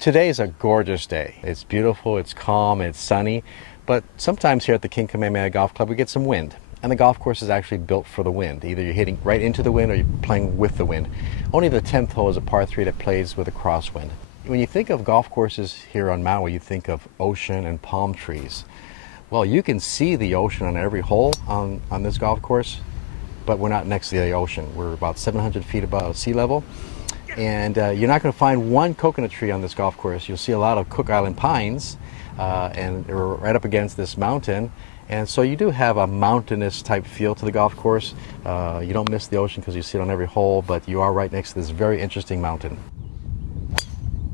Today is a gorgeous day. It's beautiful, it's calm, it's sunny, but sometimes here at the King Kamehameha Golf Club we get some wind. And the golf course is actually built for the wind. Either you're hitting right into the wind or you're playing with the wind. Only the 10th hole is a par 3 that plays with a crosswind. When you think of golf courses here on Maui, you think of ocean and palm trees. Well, you can see the ocean on every hole on this golf course, but we're not next to the ocean. We're about 700 feet above sea level. And you're not going to find one coconut tree on this golf course. You'll see a lot of Cook Island pines, and they're right up against this mountain. And so you do have a mountainous type feel to the golf course. You don't miss the ocean because you see it on every hole, but you are right next to this very interesting mountain.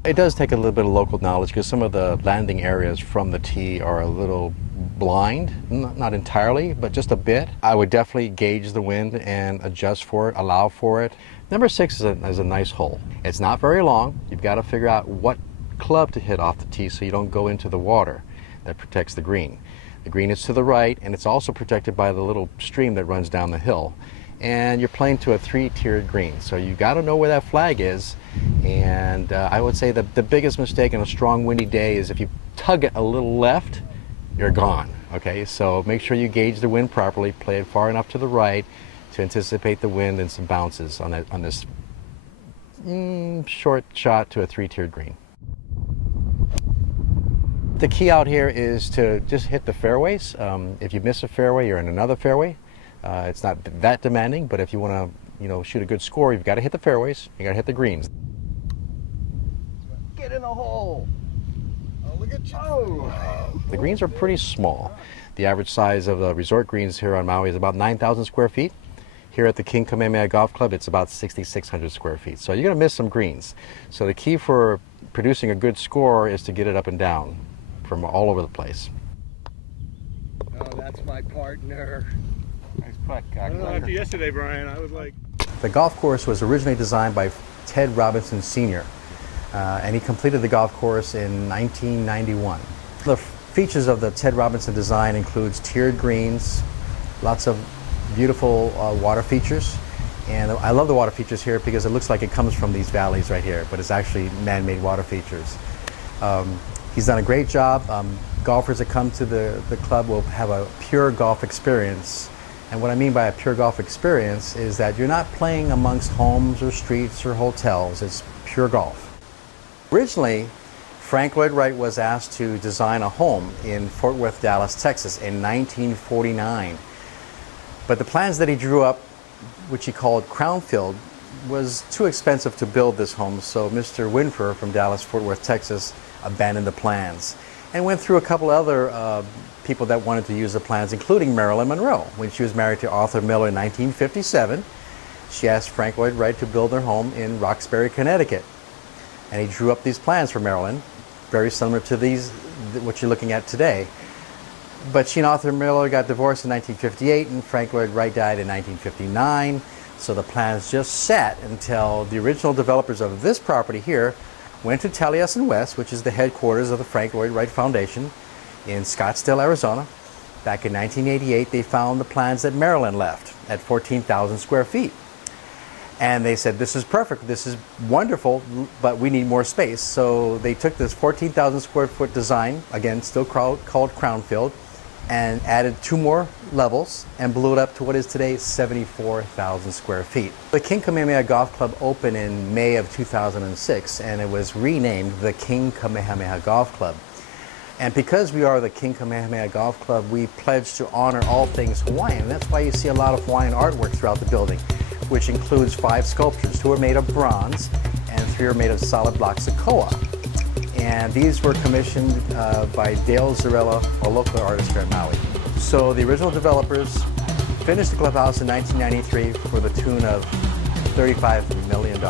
It does take a little bit of local knowledge because some of the landing areas from the tee are a little blind, not entirely, but just a bit. I would definitely gauge the wind and adjust for it, allow for it. Number 6 is a nice hole. It's not very long. You've got to figure out what club to hit off the tee so you don't go into the water. That protects the green. The green is to the right, and it's also protected by the little stream that runs down the hill. And you're playing to a 3-tiered green, so you got to know where that flag is. And I would say that the biggest mistake on a strong windy day is if you tug it a little left, you're gone. Okay, so make sure you gauge the wind properly, play it far enough to the right to anticipate the wind and some bounces on this short shot to a 3-tiered green. The key out here is to just hit the fairways. If you miss a fairway, you're in another fairway. It's not that demanding, but if you want to, shoot a good score, you've got to hit the fairways. You got to hit the greens. Get in the hole. Oh, look at you. Oh. The greens are pretty small. The average size of the resort greens here on Maui is about 9,000 square feet. Here at the King Kamehameha Golf Club, it's about 6,600 square feet. So you're going to miss some greens. So the key for producing a good score is to get it up and down from all over the place. Oh, that's my partner. Nice putt, Cock. After yesterday, Brian, I was like... The golf course was originally designed by Ted Robinson Sr., and he completed the golf course in 1991. The features of the Ted Robinson design includes tiered greens, lots of beautiful water features, and I love the water features here because it looks like it comes from these valleys right here, but it's actually man-made water features. He's done a great job. Golfers that come to the club will have a pure golf experience. And what I mean by a pure golf experience is that you're not playing amongst homes or streets or hotels. It's pure golf. Originally, Frank Lloyd Wright was asked to design a home in Fort Worth, Dallas, Texas in 1949. But the plans that he drew up, which he called Crownfield, was too expensive to build this home, so Mr. Winfer from Dallas, Fort Worth, Texas, abandoned the plans and went through a couple other people that wanted to use the plans, including Marilyn Monroe. When she was married to Arthur Miller in 1957, she asked Frank Lloyd Wright to build their home in Roxbury, Connecticut. And he drew up these plans for Marilyn, very similar to these, what you're looking at today. But she and Arthur Miller got divorced in 1958, and Frank Lloyd Wright died in 1959. So the plans just sat until the original developers of this property here went to Taliesin West, which is the headquarters of the Frank Lloyd Wright Foundation in Scottsdale, Arizona. Back in 1988, they found the plans that Marilyn left at 14,000 square feet. And they said, this is perfect, this is wonderful, but we need more space. So they took this 14,000 square foot design, again, still called Crownfield, and added 2 more levels and blew it up to what is today 74,000 square feet. The King Kamehameha Golf Club opened in May of 2006, and it was renamed the King Kamehameha Golf Club. And because we are the King Kamehameha Golf Club, we pledge to honor all things Hawaiian. And that's why you see a lot of Hawaiian artwork throughout the building, which includes 5 sculptures. 2 are made of bronze and 3 are made of solid blocks of koa. And these were commissioned by Dale Zarella, a local artist here in Maui. So the original developers finished the clubhouse in 1993 for the tune of $35 million.